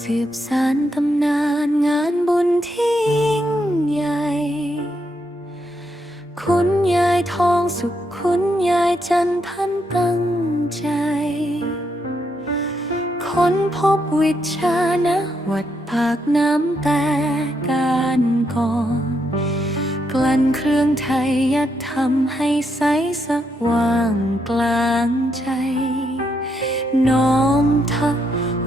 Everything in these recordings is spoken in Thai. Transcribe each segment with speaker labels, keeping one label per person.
Speaker 1: สืบสานตำนานงานบุญที่ยิ่งใหญ่ คุณยายทองสุขคุณยายจันพันตั้งใจ ค้นพบวิชานะวัดภาคน้ำแต่การก่อน กลั่นเครื่องไทยยัดทำให้ใสสว่างกลางใจ น้อมทัก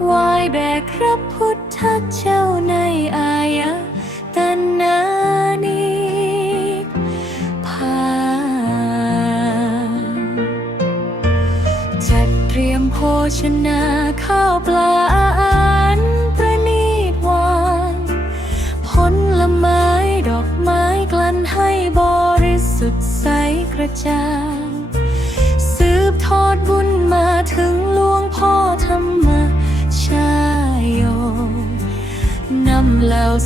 Speaker 1: วายแบกพระพุทธเจ้าในอายะตนานีพานจัดเตรียมโภชนาข้าวปลาอาหารประนีตวางผลไม้ดอกไม้กลั่นให้บริสุทธิ์ใสกระจ่าง สืบทอดบุญมาถึง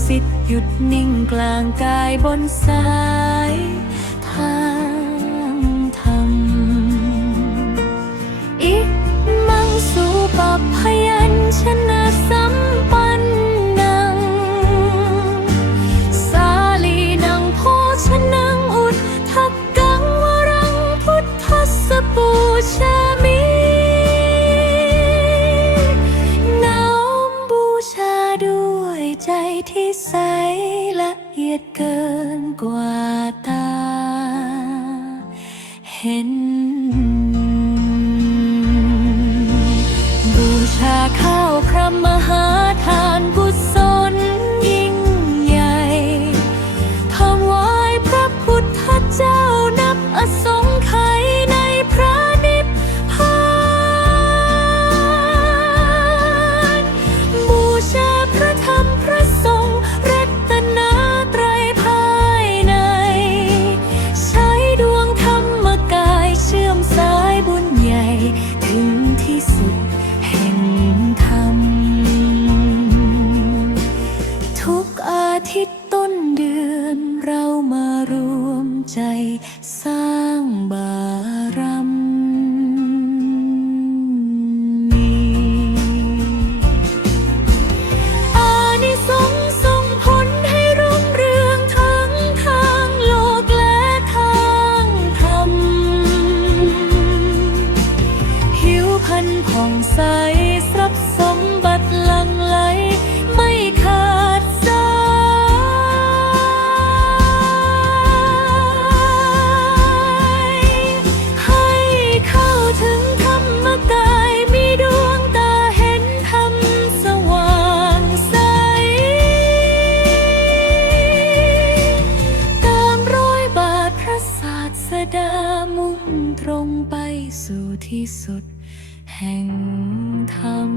Speaker 1: สิทธิ์หยุดนิ่งกลางกายบนสาย ใจที่ใสละเอียดเกินกว่าตา เห็นางบารมอานิสงส์ส่งผลให้รุ่งเรืองทั้งทางโลกและทางธรรม ผิวพรรณผ่องใส มุ่งตรงไปสู่ที่สุดแห่งธรรม